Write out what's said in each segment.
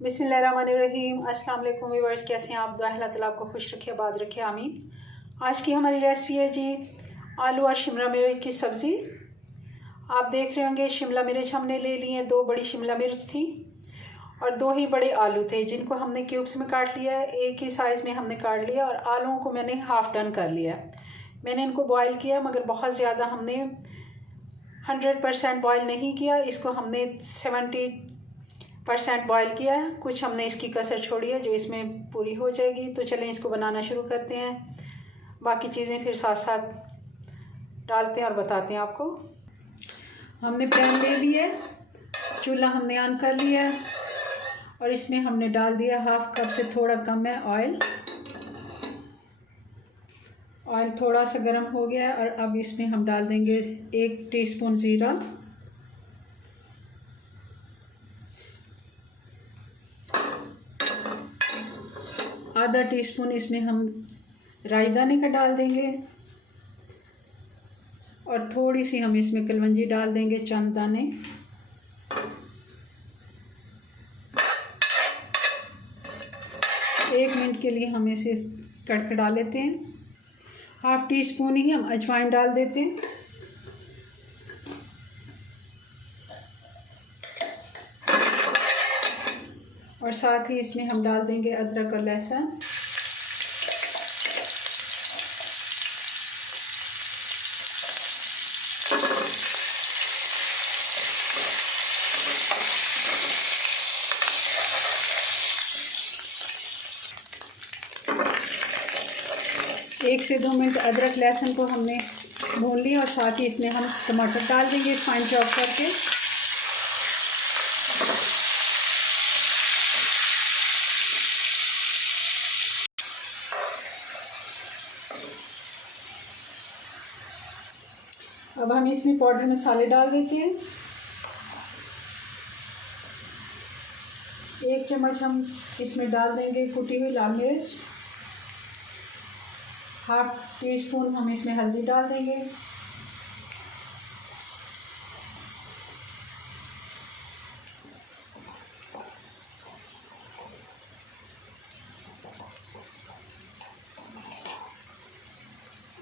बिस्मिल्लाहिर्रहमानिर्रहीम। अस्सलाम वालेकुम व्यूअर्स, कैसे हैं आप? दुआ अल्लाह ताला आपको खुश रखे, आबाद रखे, आमीन। आज की हमारी रेसिपी है जी आलू और शिमला मिर्च की सब्ज़ी। आप देख रहे होंगे शिमला मिर्च हमने ले ली है, 2 बड़ी शिमला मिर्च थी और 2 ही बड़े आलू थे जिनको हमने क्यूब्स में काट लिया है। एक ही साइज़ में हमने काट लिया और आलूओं को मैंने हाफ़ डन कर लिया। मैंने इनको बॉईल किया मगर बहुत ज़्यादा हमने 100% बॉईल नहीं किया, इसको हमने 70% बॉईल किया है। कुछ हमने इसकी कसर छोड़ी है जो इसमें पूरी हो जाएगी। तो चलें इसको बनाना शुरू करते हैं। बाकी चीज़ें फिर साथ साथ डालते हैं और बताते हैं आपको। हमने पैन ले लिया, चूल्हा हमने ऑन कर लिया और इसमें हमने डाल दिया 1/2 कप से थोड़ा कम है ऑयल। ऑयल थोड़ा सा गर्म हो गया और अब इसमें हम डाल देंगे 1 टीस्पून ज़ीरा, आधा टीस्पून इसमें हम राई दाने का डाल देंगे और थोड़ी सी हम इसमें कलवंजी डाल देंगे, चंद दाने। एक मिनट के लिए हम इसे कड़कड़ा लेते हैं। 1/2 टीस्पून ही हम अजवाइन डाल देते हैं और साथ ही इसमें हम डाल देंगे अदरक और लहसुन। एक से 2 मिनट अदरक लहसुन को हमने भून लिया और साथ ही इसमें हम टमाटर डाल देंगे फाइन चॉप करके। अब हम इसमें पाउडर मसाले डाल देते हैं। 1 चम्मच हम इसमें डाल देंगे कुटी हुई लाल मिर्च। 1/2 टीस्पून हम इसमें हल्दी डाल देंगे।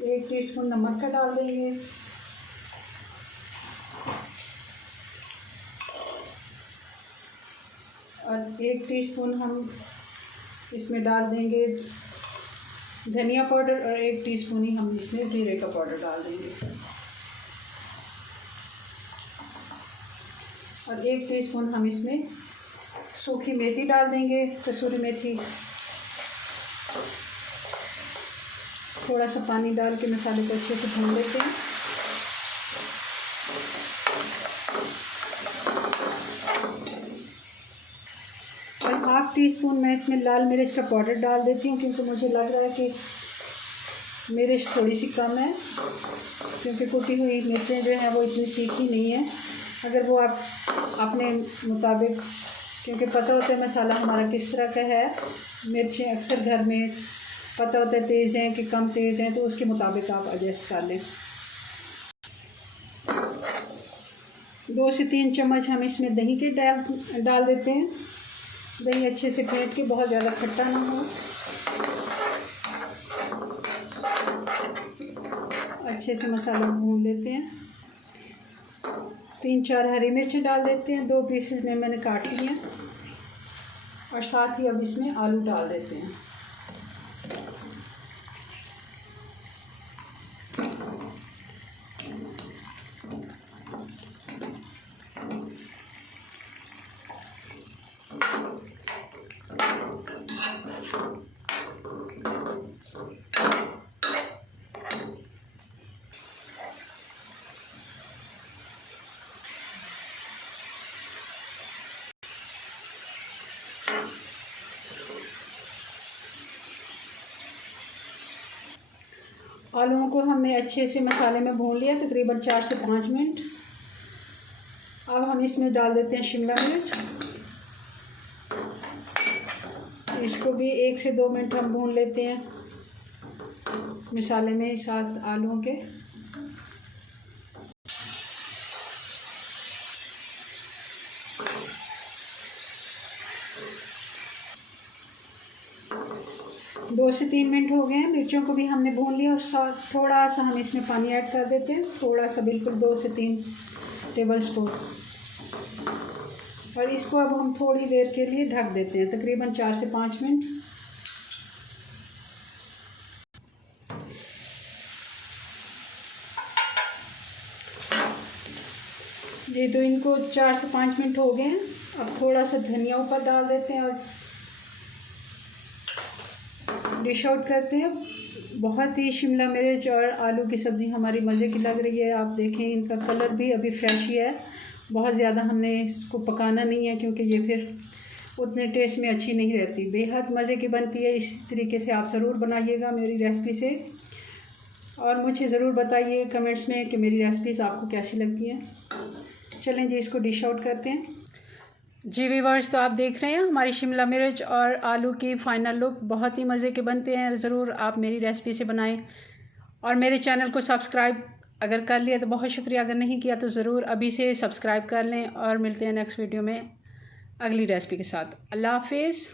एक टीस्पून नमक का डाल देंगे और 1 टीस्पून हम इसमें डाल देंगे धनिया पाउडर और 1 टीस्पून ही हम इसमें ज़ीरे का पाउडर डाल देंगे और 1 टीस्पून हम इसमें सूखी मेथी डाल देंगे, कसूरी मेथी। थोड़ा सा पानी डाल के मसाले को अच्छे से भून लेते हैं और 1/2 टीस्पून मैं इसमें लाल मिर्च का पाउडर डाल देती हूँ क्योंकि मुझे लग रहा है कि मिर्च थोड़ी सी कम है, क्योंकि कुटी हुई मिर्चें जो हैं वो इतनी तीखी नहीं है। अगर वो आप अपने मुताबिक, क्योंकि पता होता है मसाला हमारा किस तरह का है, मिर्चें अक्सर घर में पता होता है तेज़ हैं कि कम तेज़ हैं, तो उसके मुताबिक आप एडजस्ट कर लें। 2 से 3 चम्मच हम इसमें दही के डाल देते हैं। दही अच्छे से फेंट के, बहुत ज़्यादा खट्टा ना हो। अच्छे से मसाला भून लेते हैं। 3-4 हरी मिर्चें डाल देते हैं, 2 पीसेस में मैंने काट लिए हैं और साथ ही अब इसमें आलू डाल देते हैं। आलूओं को हमने अच्छे से मसाले में भून लिया तकरीबन 4 से 5 मिनट। अब हम इसमें डाल देते हैं शिमला मिर्च। इसको भी 1 से 2 मिनट हम भून लेते हैं मसाले में साथ आलूओं के। 2 से 3 मिनट हो गए हैं। मिर्चों को भी हमने भून लिया और थोड़ा सा हम इसमें पानी ऐड कर देते हैं, थोड़ा सा, बिल्कुल 2 से 3 टेबल स्पून। और इसको अब हम थोड़ी देर के लिए ढक देते हैं, तकरीबन 4 से 5 मिनट। जी, तो इनको 4 से 5 मिनट हो गए हैं। अब थोड़ा सा धनिया ऊपर डाल देते हैं और डिश आउट करते हैं। बहुत ही शिमला मिर्च और आलू की सब्ज़ी हमारी मज़े की लग रही है। आप देखें, इनका कलर भी अभी फ्रेश ही है, बहुत ज़्यादा हमने इसको पकाना नहीं है क्योंकि ये फिर उतने टेस्ट में अच्छी नहीं रहती। बेहद मज़े की बनती है। इस तरीके से आप ज़रूर बनाइएगा मेरी रेसिपी से, और मुझे ज़रूर बताइए कमेंट्स में कि मेरी रेसिपीज़ आपको कैसी लगती हैं। चलें जी, इसको डिश आउट करते हैं। जी व्यूअर्स, तो आप देख रहे हैं हमारी शिमला मिर्च और आलू की फ़ाइनल लुक। बहुत ही मज़े के बनते हैं। ज़रूर आप मेरी रेसिपी से बनाएं और मेरे चैनल को सब्सक्राइब अगर कर लिया तो बहुत शुक्रिया, अगर नहीं किया तो ज़रूर अभी से सब्सक्राइब कर लें। और मिलते हैं नेक्स्ट वीडियो में अगली रेसिपी के साथ। अल्लाह हाफिज़।